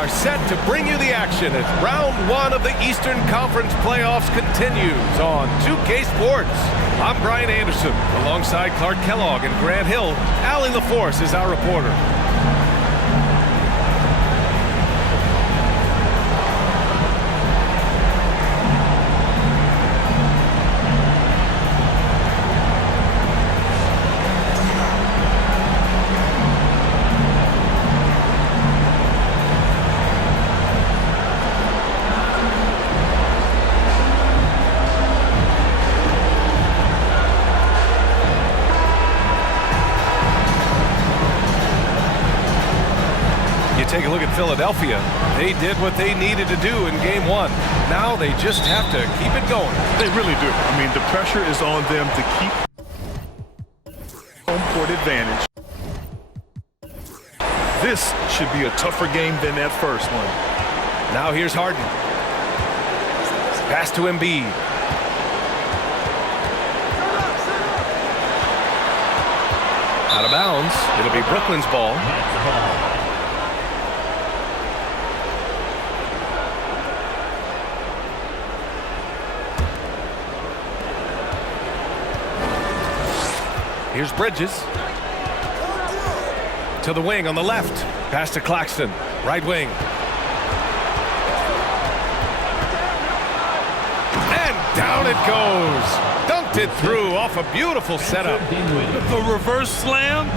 are set to bring you the action as round one of the Eastern Conference playoffs continues on 2K Sports. I'm Brian Anderson, alongside Clark Kellogg and Grant Hill. Allie LaForce is our reporter. Take a look at Philadelphia. They did what they needed to do in game one. Now they just have to keep it going. They really do. I mean, the pressure is on them to keep home court advantage. This should be a tougher game than that first one. Now here's Harden. Pass to Embiid. Out of bounds. It'll be Brooklyn's ball. Here's Bridges. To the wing on the left. Pass to Claxton. Right wing. And down it goes. Dunked it through off a beautiful setup. The reverse slam,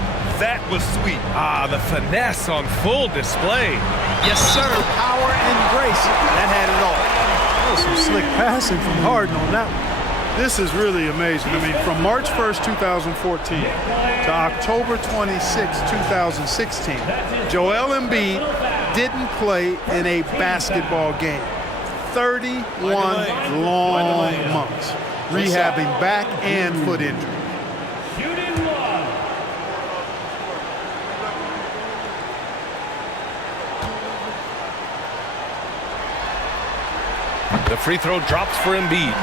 that was sweet. Ah, the finesse on full display. Yes, sir. Power and grace. That had it all. That was some slick passing from Harden on that one. This is really amazing. I mean, from March 1st, 2014 to October 26, 2016, Joel Embiid didn't play in a basketball game. 31 long months, rehabbing back and foot injury. The free throw drops for Embiid.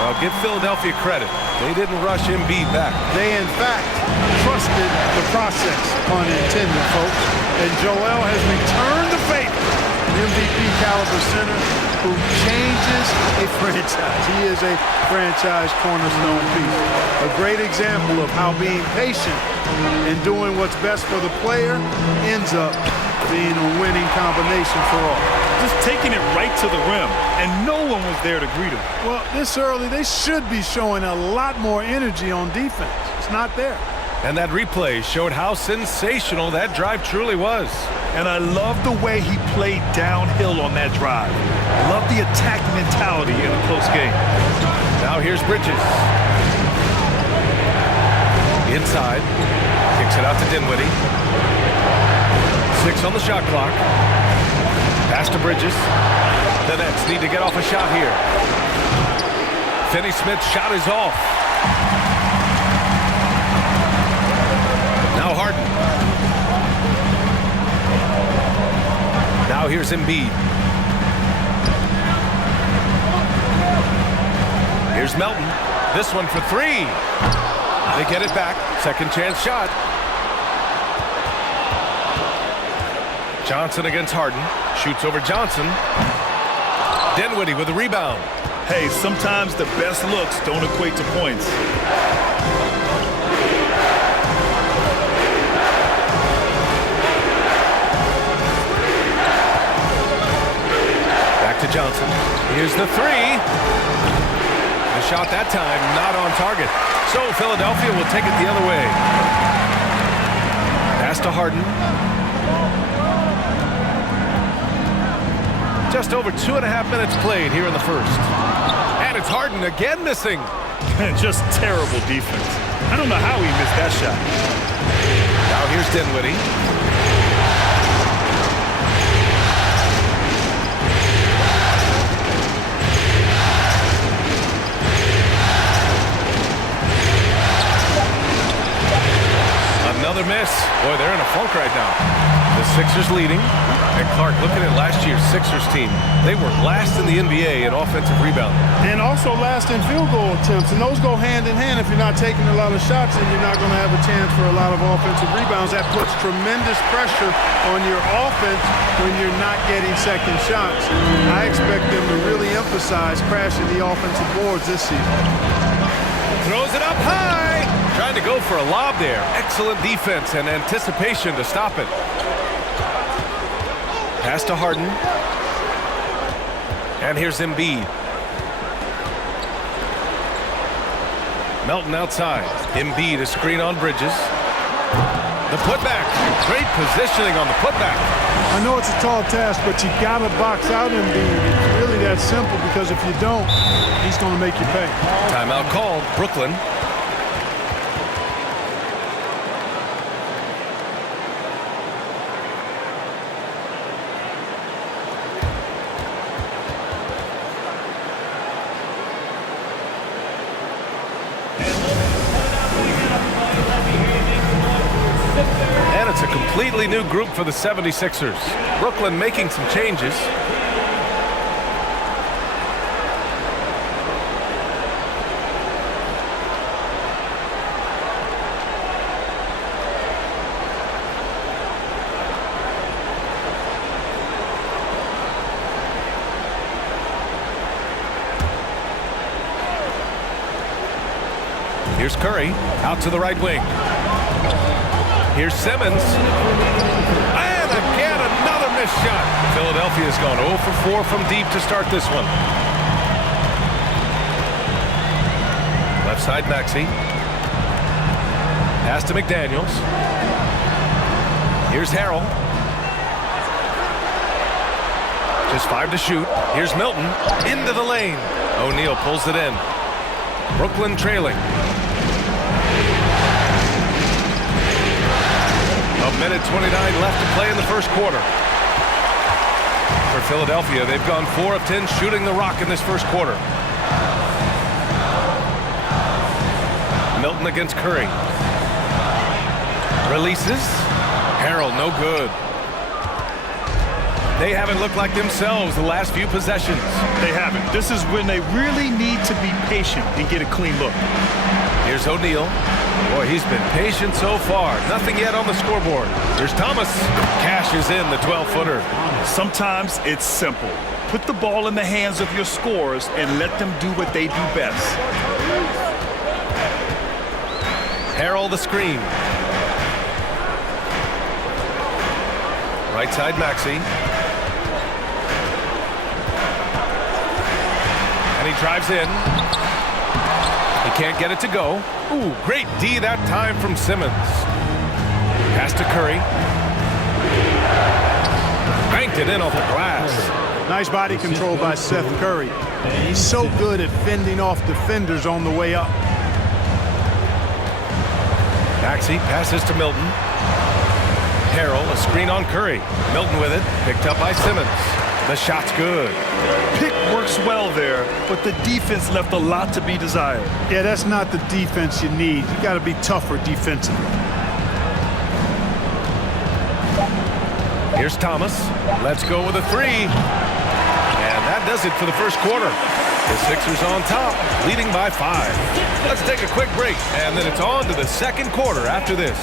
Well, give Philadelphia credit. They didn't rush Embiid back. They, in fact, trusted the process, pun intended, folks. And Joel has returned the favor. An MVP caliber center who changes a franchise. He is a franchise cornerstone piece. A great example of how being patient and doing what's best for the player ends up being a winning combination for all. Just taking it right to the rim, and no one was there to greet him. Well, this early, they should be showing a lot more energy on defense. It's not there. And that replay showed how sensational that drive truly was. And I love the way he played downhill on that drive. Love the attack mentality in a close game. Now here's Bridges. Inside. Kicks it out to Dinwiddie. 6 on the shot clock. Pass to Bridges. The Nets need to get off a shot here. Finney-Smith's shot is off. Now Harden. Now here's Embiid. Here's Melton. This one for 3. They get it back. Second chance shot. Johnson against Harden. Shoots over Johnson. Dinwiddie with the rebound. Hey, sometimes the best looks don't equate to points. Back to Johnson. Here's the 3. The shot that time not on target. So Philadelphia will take it the other way. Pass to Harden. Just over 2.5 minutes played here in the first. And it's Harden again missing. Just terrible defense. I don't know how he missed that shot. Now here's Dinwiddie. Another miss. Boy, they're in a funk right now. The Sixers leading. And Clark, looking at last year's Sixers team, they were last in the NBA in offensive rebounding. And also last in field goal attempts. And those go hand in hand. If you're not taking a lot of shots, and you're not going to have a chance for a lot of offensive rebounds. That puts tremendous pressure on your offense when you're not getting second shots. I expect them to really emphasize crashing the offensive boards this season. Throws it up high. Trying to go for a lob there. Excellent defense and anticipation to stop it. Pass to Harden. And here's Embiid. Melton outside. Embiid, a screen on Bridges. The putback. Great positioning on the putback. I know it's a tall task, but you got to box out Embiid. It's really that simple, because if you don't, he's going to make you pay. Timeout called. Brooklyn. It's a completely new group for the 76ers. Brooklyn making some changes. Here's Curry out to the right wing. Here's Simmons. And again, another missed shot. Philadelphia's gone 0 for 4 from deep to start this one. Left side, Maxey. Pass to McDaniels. Here's Harrell. Just 5 to shoot. Here's Milton. Into the lane. O'Neal pulls it in. Brooklyn trailing. A minute 29 left to play in the first quarter. For Philadelphia, they've gone 4 of 10 shooting the rock in this first quarter. Milton against Curry. Releases. Harrell, no good. They haven't looked like themselves the last few possessions. They haven't. This is when they really need to be patient and get a clean look. Here's O'Neal. Boy, he's been patient so far. Nothing yet on the scoreboard. Here's Thomas. Cashes in the 12-footer. Sometimes it's simple. Put the ball in the hands of your scorers and let them do what they do best. Harrell the screen. Right side, Maxey. And he drives in. He can't get it to go. Ooh, great D that time from Simmons. Pass to Curry. Banked it in off the glass. Nice body control by Seth Curry. He's so good at fending off defenders on the way up. Maxey passes to Milton. Harrell, a screen on Curry. Milton with it, picked up by Simmons. The shot's good. Pick works well there, but the defense left a lot to be desired. Yeah, that's not the defense you need. You got to be tougher defensively. Here's Thomas. Let's go with a 3. And that does it for the first quarter. The Sixers on top, leading by 5. Let's take a quick break, and then it's on to the second quarter after this.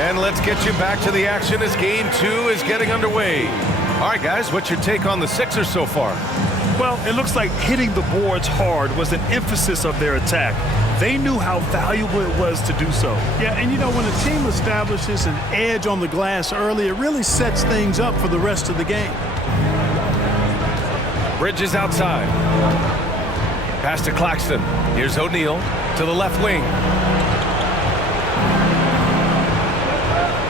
And let's get you back to the action as Game 2 is getting underway. All right, guys, what's your take on the Sixers so far? Well, it looks like hitting the boards hard was an emphasis of their attack. They knew how valuable it was to do so. Yeah, and you know, when a team establishes an edge on the glass early, it really sets things up for the rest of the game. Bridges outside. Pass to Claxton. Here's O'Neal to the left wing.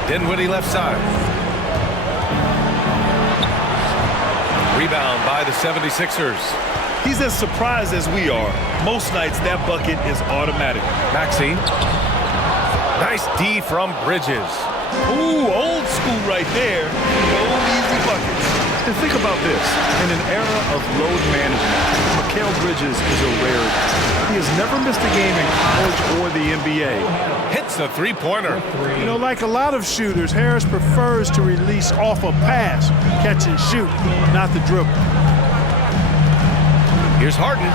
Dinwiddie left side. Rebound by the 76ers. He's as surprised as we are. Most nights that bucket is automatic. Maxey. Nice D from Bridges. Ooh, old school right there. No easy buckets. And think about this. In an era of load management, Mikal Bridges is a rarity. He has never missed a game in college or the NBA. Hits the three-pointer. You know, like a lot of shooters, Harris prefers to release off a pass, catch and shoot, not the dribble. Here's Harden.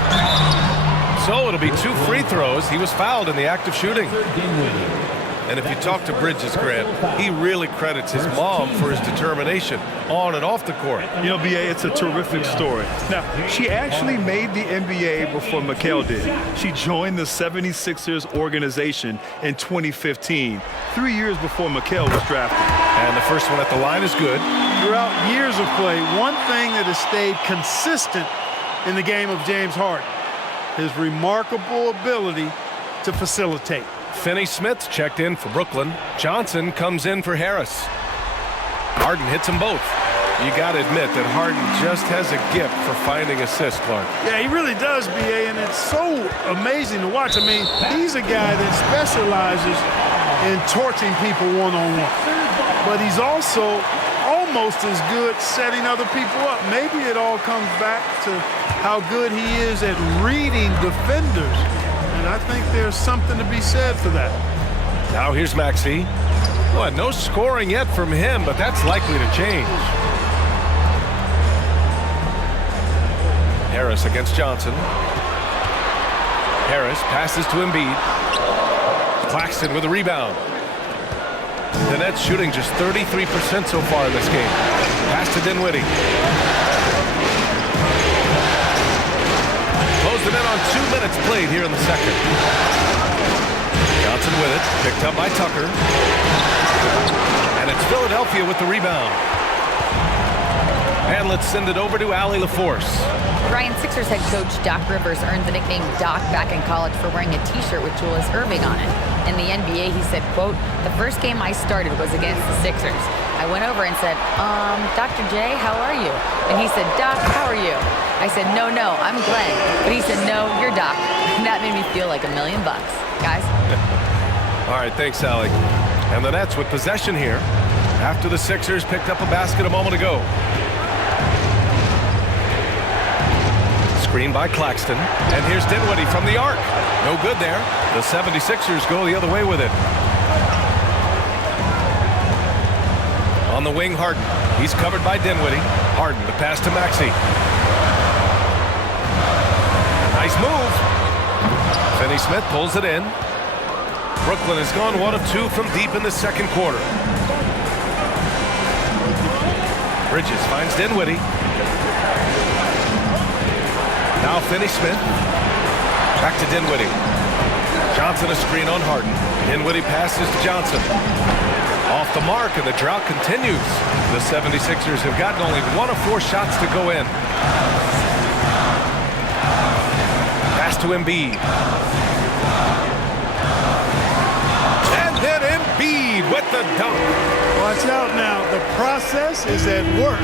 So it'll be 2 free throws. He was fouled in the act of shooting. And if you talk to Bridges, Grant, he really credits his mom for his determination on and off the court. You know, B.A., it's a terrific story. Now, she actually made the NBA before Mikal did. She joined the 76ers organization in 2015, 3 years before Mikal was drafted. And the first one at the line is good. Throughout years of play, one thing that has stayed consistent in the game of James Harden, his remarkable ability to facilitate. Finney-Smith checked in for Brooklyn. Johnson comes in for Harris. Harden hits them both. You got to admit that Harden just has a gift for finding assists, Clark. Yeah, he really does, B.A., and it's so amazing to watch. I mean, he's a guy that specializes in torching people one-on-one. But he's also almost as good setting other people up. Maybe it all comes back to how good he is at reading defenders. And I think there's something to be said for that. Now here's Maxey. Well, no scoring yet from him, but that's likely to change. Harris against Johnson. Harris passes to Embiid. Claxton with a rebound. The Nets shooting just 33% so far in this game. Pass to Dinwiddie. Closed it in on 2 minutes played here in the second. Johnson with it, picked up by Tucker. And it's Philadelphia with the rebound. And let's send it over to Allie LaForce. Brian, Sixers head coach Doc Rivers earned the nickname Doc back in college for wearing a t-shirt with Julius Erving on it. In the NBA, he said, quote, "The first game I started was against the Sixers. I went over and said, Dr. J, how are you?" And he said, "Doc, how are you?" I said, no, I'm Glenn." But he said, "No, you're Doc." And that made me feel like $1 million, guys. All right, thanks, Allie. And the Nets with possession here after the Sixers picked up a basket a moment ago. Screen by Claxton. And here's Dinwiddie from the arc. No good there. The 76ers go the other way with it. On the wing, Harden. He's covered by Dinwiddie. Harden, the pass to Maxey. Nice move. Finney-Smith pulls it in. Brooklyn has gone 1 of 2 from deep in the second quarter. Bridges finds Dinwiddie. Now Finney-Smith. Back to Dinwiddie. Johnson a screen on Harden. Dinwiddie passes to Johnson. Off the mark, and the drought continues. The 76ers have gotten only 1 of 4 shots to go in. Pass to Embiid. And then Embiid with the dunk. Watch out now. The process is at work.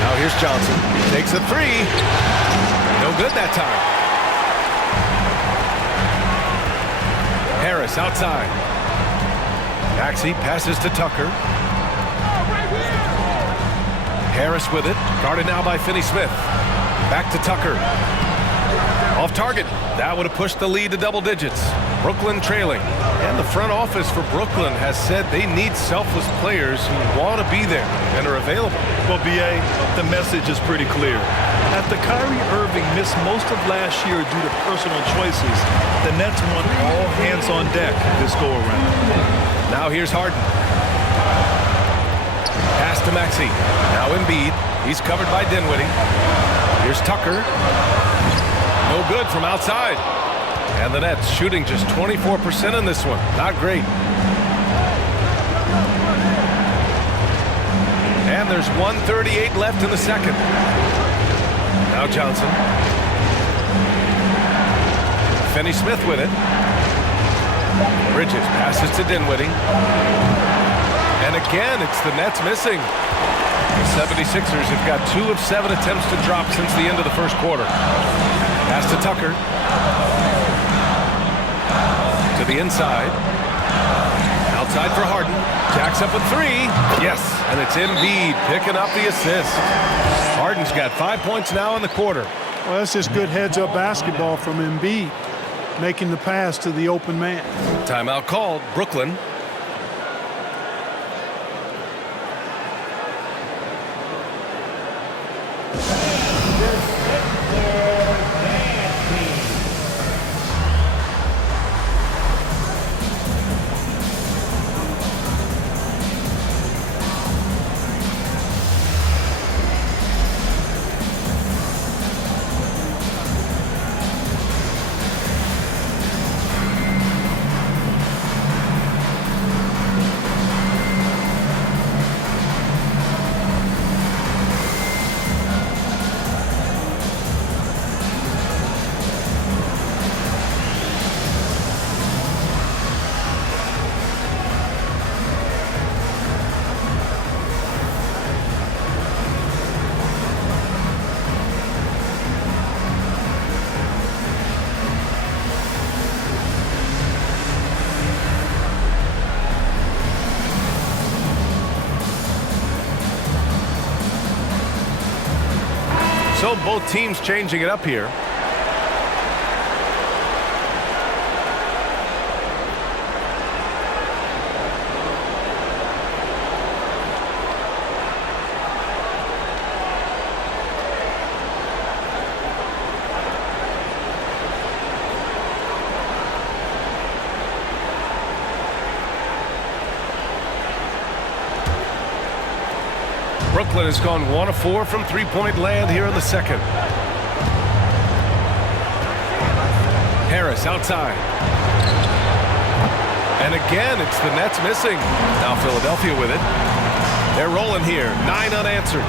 Now here's Johnson. Takes a 3. No good that time. Harris outside. Maxey passes to Tucker. Harris with it. Guarded now by Finney-Smith. Back to Tucker. Off target. That would have pushed the lead to double digits. Brooklyn trailing. And the front office for Brooklyn has said they need selfless players who want to be there and are available. Well, B.A., the message is pretty clear. After Kyrie Irving missed most of last year due to personal choices, the Nets want all hands on deck this go-around. Now here's Harden. Pass to Maxey. Now Embiid. He's covered by Dinwiddie. Here's Tucker. No good from outside. And the Nets shooting just 24% in this one. Not great. And there's 1:38 left in the second. Now Johnson. Finney-Smith with it. Bridges passes to Dinwiddie. And again, it's the Nets missing. The 76ers have got 2 of 7 attempts to drop since the end of the first quarter. Pass to Tucker. To the inside. Outside for Harden. Jacks up a three. Yes, and it's Embiid picking up the assist. Harden's got 5 points now in the quarter. Well, that's just good heads-up basketball from Embiid, making the pass to the open man. Timeout called. Brooklyn. So both teams changing it up here. Brooklyn has gone 1 of 4 from three-point land here in the second. Harris outside. And again, it's the Nets missing. Now Philadelphia with it. They're rolling here. 9 unanswered.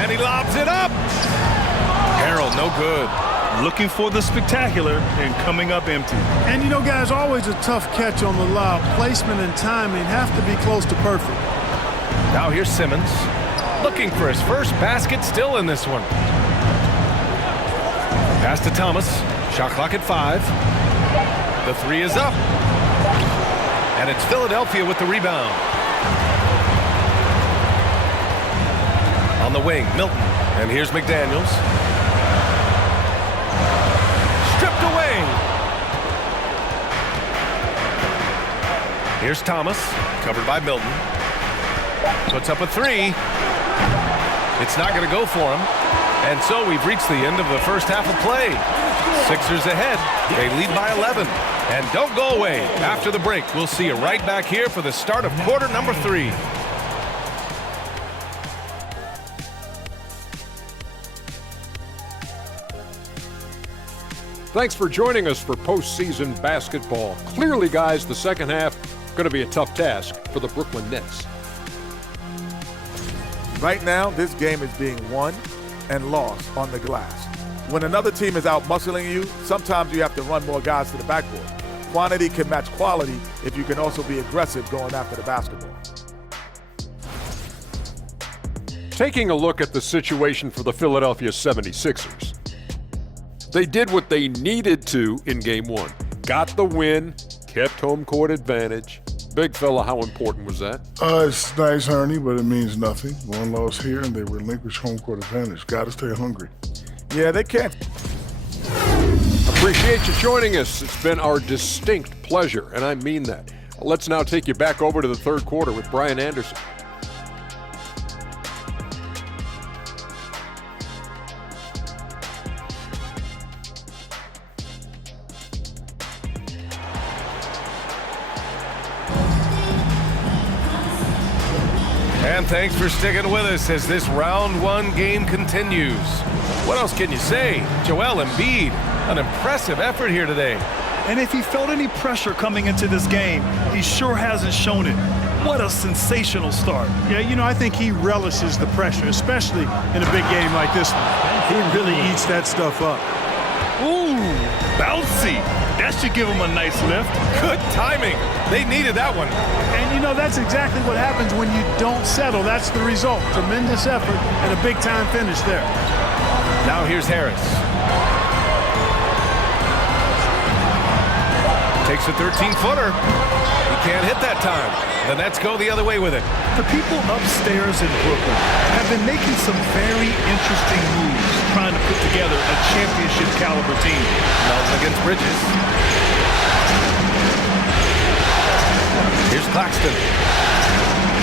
And he lobs it up. Harrell, no good. Looking for the spectacular and coming up empty. And, you know, guys, always a tough catch on the lob. Placement and timing have to be close to perfect. Now here's Simmons. Looking for his first basket, still in this one. Pass to Thomas. Shot clock at 5. The three is up. And it's Philadelphia with the rebound. On the wing, Milton. And here's McDaniels. Stripped away. Here's Thomas, covered by Milton. Puts up a three. It's not going to go for him. And so we've reached the end of the first half of play. Sixers ahead. They lead by 11. And don't go away. After the break, we'll see you right back here for the start of quarter number 3. Thanks for joining us for postseason basketball. Clearly, guys, the second half going to be a tough task for the Brooklyn Nets. Right now, this game is being won and lost on the glass. When another team is out muscling you, sometimes you have to run more guys to the backboard. Quantity can match quality if you can also be aggressive going after the basketball. Taking a look at the situation for the Philadelphia 76ers. They did what they needed to in Game 1. Got the win, kept home court advantage. Big fella, how important was that? It's nice, Ernie, but it means nothing. One loss here, and they relinquish home court advantage. Got to stay hungry. Yeah, they can't. Appreciate you joining us. It's been our distinct pleasure, and I mean that. Let's now take you back over to the third quarter with Brian Anderson. And thanks for sticking with us as this round 1 game continues. What else can you say? Joel Embiid, an impressive effort here today. And if he felt any pressure coming into this game, he sure hasn't shown it. What a sensational start. Yeah, you know, I think he relishes the pressure, especially in a big game like this one. He really eats that stuff up. Ooh, bouncy. That should give him a nice lift. Good timing. They needed that one. And, you know, that's exactly what happens when you don't settle. That's the result. Tremendous effort and a big-time finish there. Now here's Harris. Takes a 13-footer. He can't hit that time. The Nets go the other way with it. The people upstairs in Brooklyn have been making some very interesting moves trying to put together a championship caliber team. Melton against Bridges. Here's Claxton.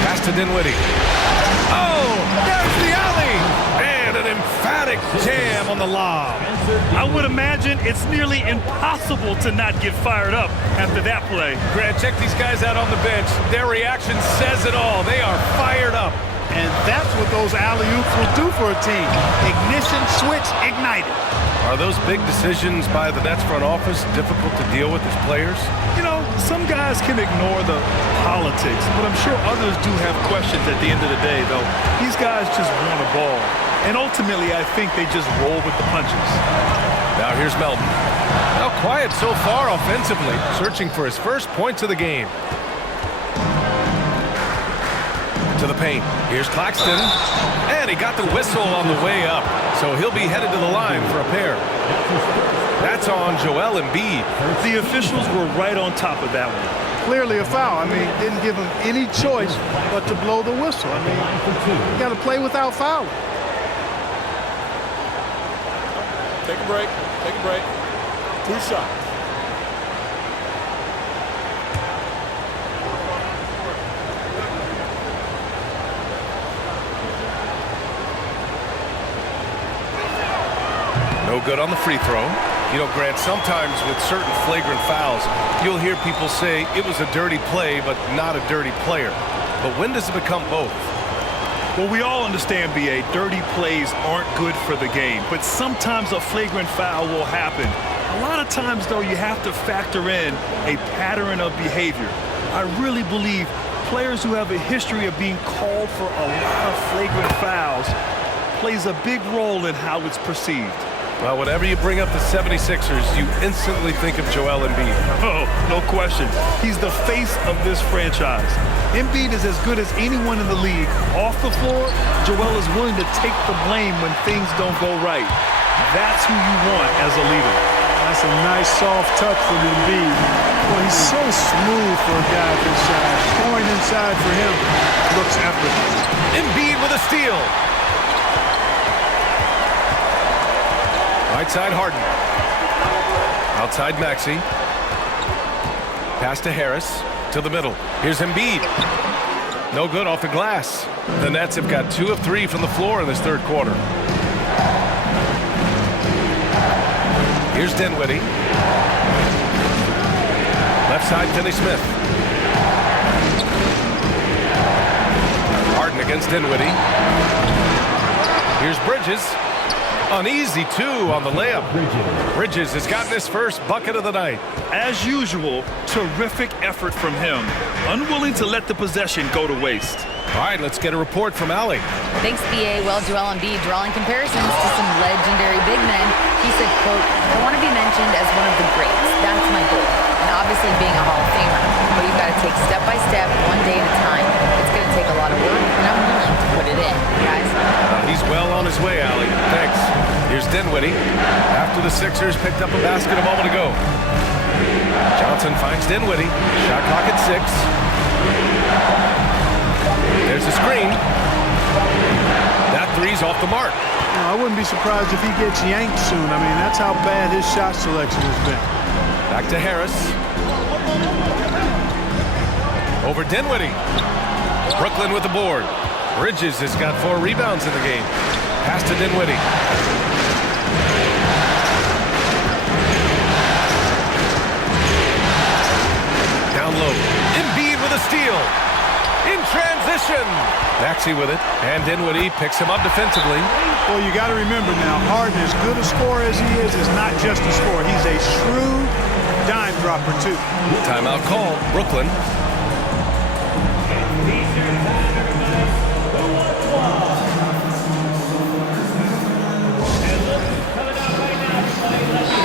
Pass to Dinwiddie. Oh, there's the alley! And an emphatic jam on the lob. I would imagine it's nearly impossible to not get fired up after that play. Grant, check these guys out on the bench. Their reaction says it all. They are fired up. And that's what those alley-oops will do for a team. Ignition switch ignited. Are those big decisions by the Nets front office difficult to deal with as players? You know, some guys can ignore the politics, but I'm sure others do have questions at the end of the day, though. These guys just want a ball. And ultimately, I think they just roll with the punches. Now here's Melton. Now quiet so far offensively, searching for his first points of the game. To the paint. Here's Claxton. And he got the whistle on the way up. So he'll be headed to the line for a pair. That's on Joel Embiid. The officials were right on top of that one. Clearly a foul. I mean, didn't give him any choice but to blow the whistle. I mean, you got to play without fouling. Take a break. Take a break. 2 shots. No good on the free throw. You know, Grant, sometimes with certain flagrant fouls, you'll hear people say it was a dirty play, but not a dirty player. But when does it become both? Well, we all understand, B.A., dirty plays aren't good for the game, but sometimes a flagrant foul will happen. A lot of times, though, you have to factor in a pattern of behavior. I really believe players who have a history of being called for a lot of flagrant fouls plays a big role in how it's perceived. Well, whenever you bring up the 76ers, you instantly think of Joel Embiid. Oh, no question. He's the face of this franchise. Embiid is as good as anyone in the league. Off the floor, Joel is willing to take the blame when things don't go right. That's who you want as a leader. That's a nice soft touch from Embiid. Boy, he's so smooth for a guy of his size. Going inside for him looks effortless. Embiid with a steal. Right side Harden. Outside Maxey. Pass to Harris. To the middle. Here's Embiid. No good off the glass. The Nets have got 2 of 3 from the floor in this third quarter. Here's Dinwiddie. Left side Finney-Smith. Harden against Dinwiddie. Here's Bridges. An easy 2 on the layup. Bridges has gotten his first bucket of the night. As usual, terrific effort from him. Unwilling to let the possession go to waste. All right, let's get a report from Allie. Thanks, B.A. Well, Joel Embiid drawing comparisons to some legendary big men. He said, quote, I want to be mentioned as one of the greats. That's my goal. And obviously being a Hall of Famer. But you've got to take step by step, one day at a time. It's going to take a lot of work, and I'm willing to put it in, guys. He's well on his way, Allie. Thanks. Here's Dinwiddie. After the Sixers picked up a basket a moment ago. Johnson finds Dinwiddie. Shot clock at 6. There's a screen. That 3's off the mark. You know, I wouldn't be surprised if he gets yanked soon. I mean, that's how bad his shot selection has been. Back to Harris. Over Dinwiddie. Brooklyn with the board. Bridges has got 4 rebounds in the game. Pass to Dinwiddie. Down low. Embiid with a steal. In transition. Maxey with it. And Dinwiddie picks him up defensively. Well, you got to remember now, Harden, as good a scorer as he is not just a scorer. He's a shrewd dime dropper, too. Timeout call. Brooklyn.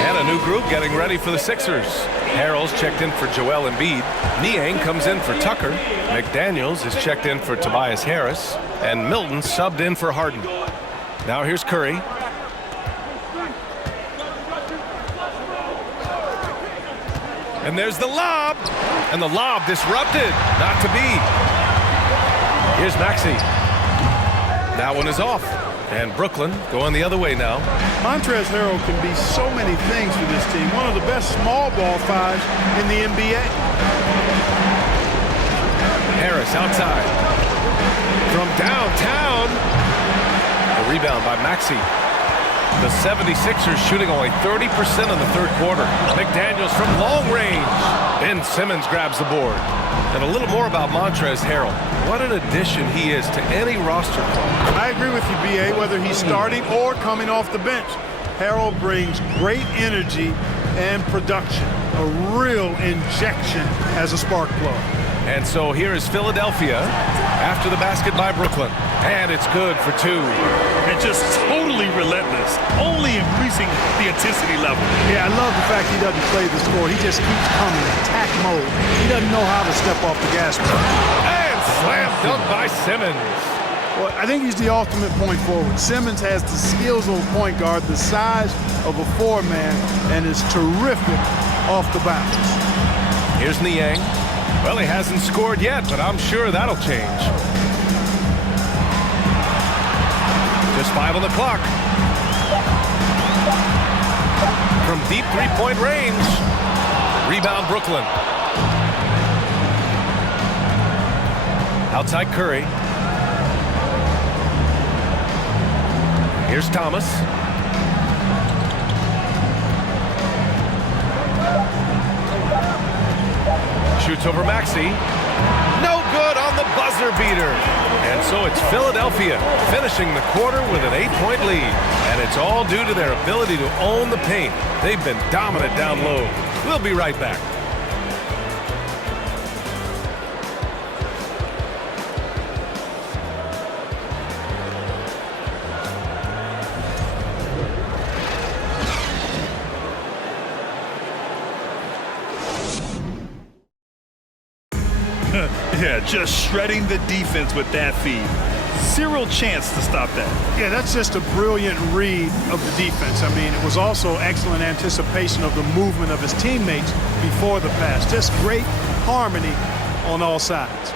And a new group getting ready for the Sixers. Harrell's checked in for Joel Embiid. Niang comes in for Tucker. McDaniels is checked in for Tobias Harris. And Milton subbed in for Harden. Now here's Curry. And there's the lob. And the lob disrupted. Not to be. Here's Maxey. That one is off. And Brooklyn going the other way now. Montrezl Harrell can be so many things for this team. One of the best small ball fives in the NBA. Harris outside. From downtown. A rebound by Maxey. The 76ers shooting only 30% in the third quarter. McDaniels from long range. Ben Simmons grabs the board. And a little more about Montrezl Harrell. What an addition he is to any roster club. I agree with you, B.A., whether he's starting or coming off the bench. Harrell brings great energy and production. A real injection as a spark plug. And so here is Philadelphia after the basket by Brooklyn. And it's good for two. And just totally relentless, only increasing the intensity level. Yeah, I love the fact he doesn't play the score. He just keeps coming, attack mode. He doesn't know how to step off the gas pedal. And slam dunk by Simmons. Well, I think he's the ultimate point forward. Simmons has the skills of a point guard, the size of a four-man, and is terrific off the bounce. Here's Niang. Well, he hasn't scored yet, but I'm sure that'll change. Just 5 on the clock. From deep three-point range. Rebound Brooklyn. Outside Curry. Here's Thomas. Shoots over Maxey. No good on the buzzer beater. And so it's Philadelphia finishing the quarter with an 8-point lead. And it's all due to their ability to own the paint. They've been dominant down low. We'll be right back. Yeah, just shredding the defense with that feed. Zero chance to stop that. Yeah, that's just a brilliant read of the defense. I mean, it was also excellent anticipation of the movement of his teammates before the pass. Just great harmony on all sides.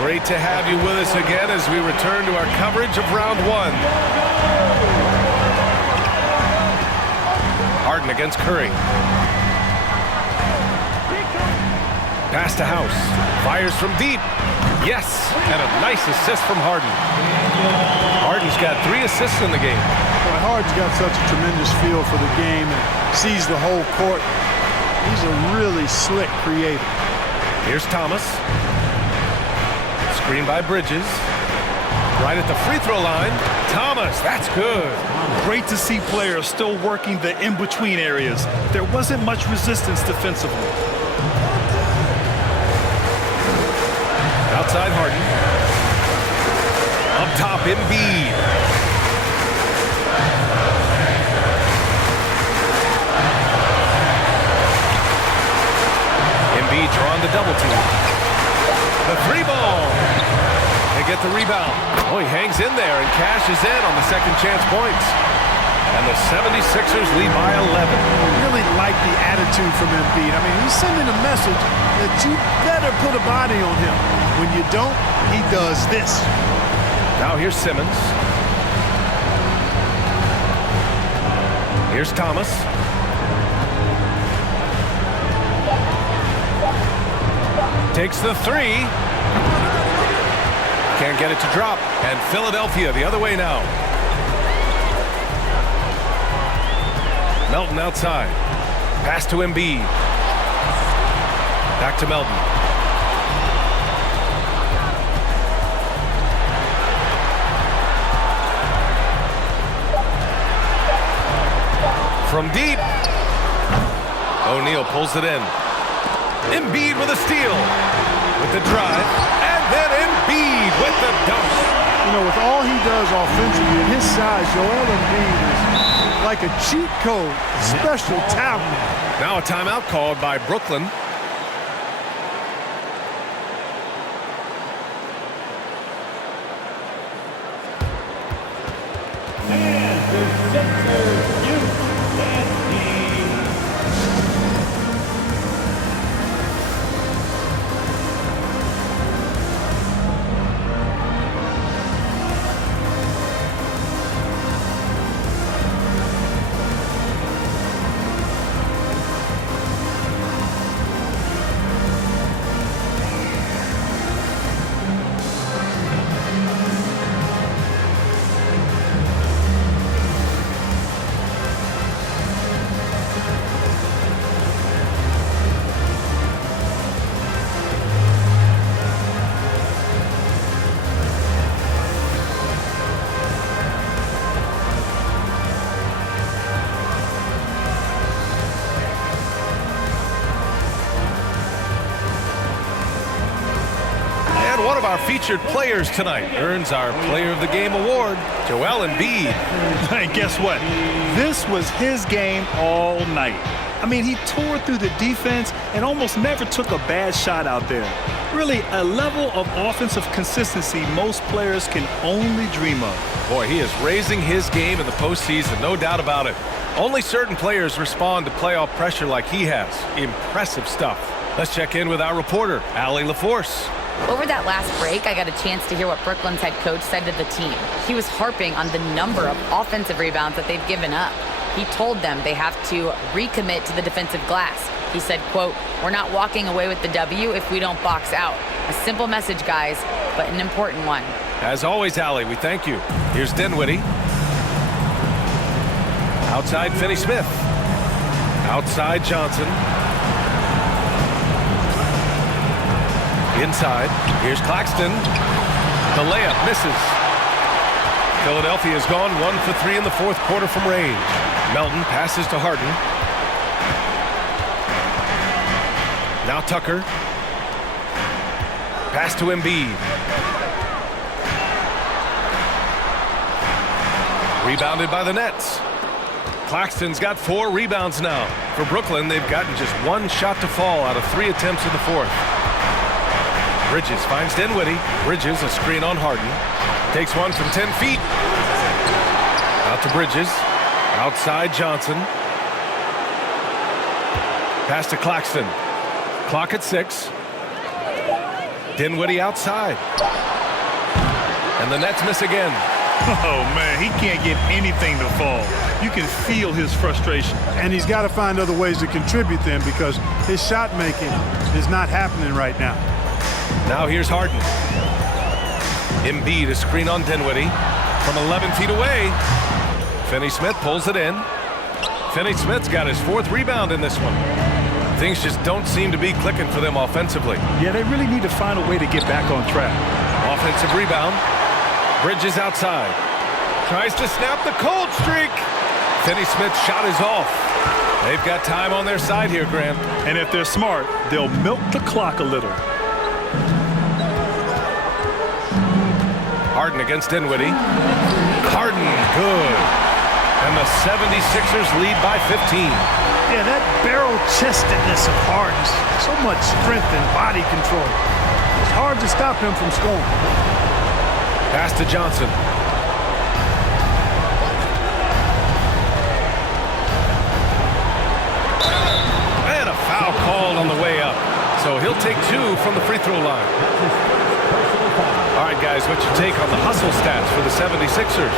Great to have you with us again as we return to our coverage of round one. Harden against Curry. Pass to House. Fires from deep. Yes, and a nice assist from Harden. Harden's got 3 assists in the game. Boy, Harden's got such a tremendous feel for the game and sees the whole court. He's a really slick creator. Here's Thomas. Screen by Bridges. Right at the free throw line. Thomas, that's good. Great to see players still working the in-between areas. There wasn't much resistance defensively. Outside Harden. Up top, Embiid. Embiid drawing the double team. The 3-ball. They get the rebound. Oh, he hangs in there and cashes in on the second chance points. And the 76ers lead by 11. I really like the attitude from Embiid. I mean, he's sending a message that you better put a body on him. When you don't, he does this. Now here's Simmons. Here's Thomas. Takes the 3. Can't get it to drop. And Philadelphia the other way now. Melton outside. Pass to Embiid. Back to Melton. From deep. O'Neal pulls it in. Embiid with a steal. With the drive. And then Embiid with the dunk. You know, with all he does offensively and his size, Joel Embiid is like a cheat code, special talent. Now a timeout called by Brooklyn. One of our featured players tonight earns our Player of the Game award, Joel Embiid. And guess what? This was his game all night. I mean, he tore through the defense and almost never took a bad shot out there. Really, a level of offensive consistency most players can only dream of. Boy, he is raising his game in the postseason, no doubt about it. Only certain players respond to playoff pressure like he has. Impressive stuff. Let's check in with our reporter, Allie LaForce. Over that last break, I got a chance to hear what Brooklyn's head coach said to the team. He was harping on the number of offensive rebounds that they've given up. He told them they have to recommit to the defensive glass. He said, quote, "We're not walking away with the W if we don't box out." A simple message, guys, but an important one. As always, Allie, we thank you. Here's Dinwiddie. Outside Finney-Smith. Outside Johnson. Inside, here's Claxton. The layup misses. Philadelphia has gone 1 for 3 in the fourth quarter from range. Melton passes to Harden. Now Tucker. Pass to Embiid. Rebounded by the Nets. Claxton's got 4 rebounds now. For Brooklyn, they've gotten just 1 shot to fall out of 3 attempts in the fourth. Bridges finds Dinwiddie. Bridges, a screen on Harden. Takes one from 10 feet. Out to Bridges. Outside Johnson. Pass to Claxton. Clock at 6. Dinwiddie outside. And the Nets miss again. Oh, man, he can't get anything to fall. You can feel his frustration. And he's got to find other ways to contribute then because his shot making is not happening right now. Now here's Harden. Embiid, a screen on Dinwiddie from 11 feet away. Finney-Smith pulls it in. Finney-Smith's got his 4th rebound in this one. Things just don't seem to be clicking for them offensively. Yeah, they really need to find a way to get back on track. Offensive rebound. Bridges outside. Tries to snap the cold streak. Finney-Smith's shot is off. They've got time on their side here, Grant. And if they're smart, they'll milk the clock a little. Harden against Dinwiddie. Harden, good. And the 76ers lead by 15. Yeah, that barrel-chestedness of Harden. So much strength and body control. It's hard to stop him from scoring. Pass to Johnson. And a foul called on the way up. So he'll take 2 from the free throw line. All right, guys, what's your take on the hustle stats for the 76ers?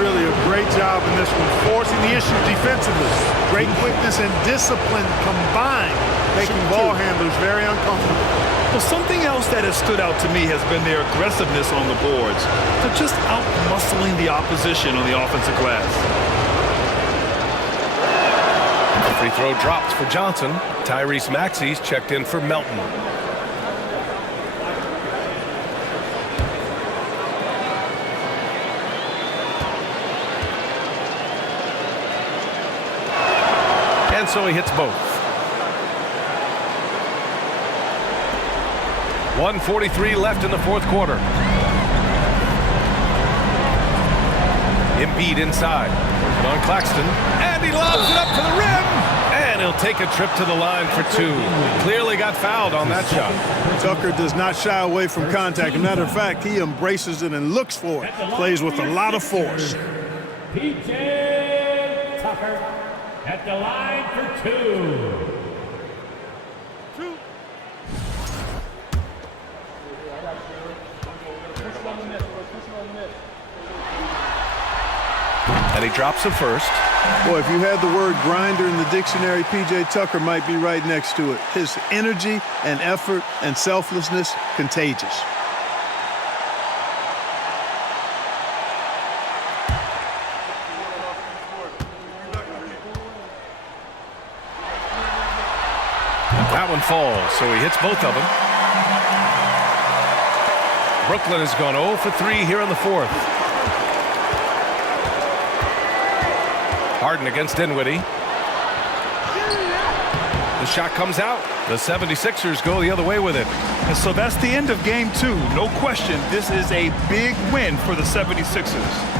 Really a great job in this one, forcing the issue defensively. Great quickness and discipline combined, making ball handlers very uncomfortable. Well, something else that has stood out to me has been their aggressiveness on the boards. They're just out-muscling the opposition on the offensive glass. The free throw dropped for Johnson. Tyrese Maxey's checked in for Melton. And so he hits both. 1:43 left in the fourth quarter. Embiid inside. Working on Claxton. And he lobs it up to the rim. And he'll take a trip to the line for 2. Clearly got fouled on that shot. Tucker does not shy away from contact. As a matter of fact, he embraces it and looks for it. Plays with a lot of force. P.J. Tucker at the line for 2. And he drops him first. Boy, if you had the word grinder in the dictionary, P.J. Tucker might be right next to it. His energy and effort and selflessness, contagious. That one falls, so he hits both of them. Brooklyn has gone 0 for 3 here in the 4th. Harden against Dinwiddie. The shot comes out. The 76ers go the other way with it. And so that's the end of game 2. No question, this is a big win for the 76ers.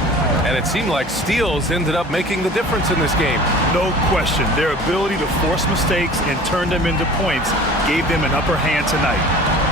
And it seemed like steals ended up making the difference in this game. No question, their ability to force mistakes and turn them into points gave them an upper hand tonight.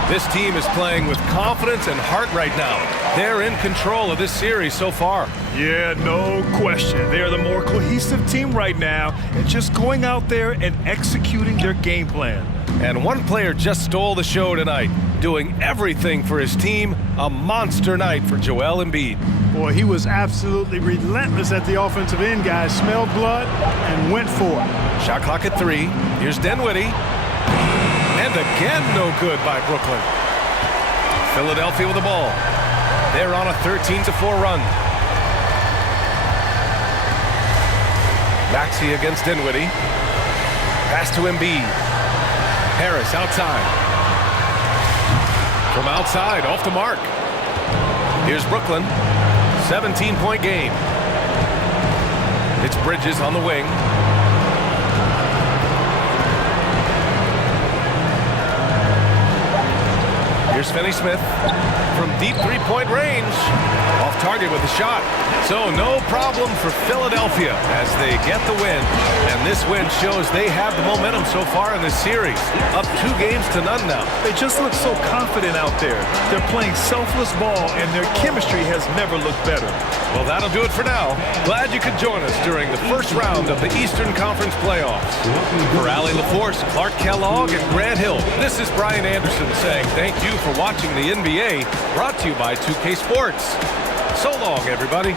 This team is playing with confidence and heart right now. They're in control of this series so far. Yeah, no question. They're the more cohesive team right now and just going out there and executing their game plan. And one player just stole the show tonight, doing everything for his team. A monster night for Joel Embiid. Boy, he was absolutely relentless at the offensive end, guys. Smelled blood and went for it. Shot clock at 3. Here's Dinwiddie. And again, no good by Brooklyn. Philadelphia with the ball. They're on a 13-4 run. Maxey against Dinwiddie. Pass to Embiid. Harris outside. From outside, off the mark. Here's Brooklyn. 17-point game. It's Bridges on the wing. Here's Finney-Smith from deep three-point range. Off target with the shot. So no problem for Philadelphia as they get the win. And this win shows they have the momentum so far in this series. Up 2 games to none now. They just look so confident out there. They're playing selfless ball, and their chemistry has never looked better. Well, that'll do it for now. Glad you could join us during the first round of the Eastern Conference playoffs. For Allie LaForce, Clark Kellogg, and Grant Hill, this is Brian Anderson saying thank you for watching the NBA, brought to you by 2K Sports. So long, everybody.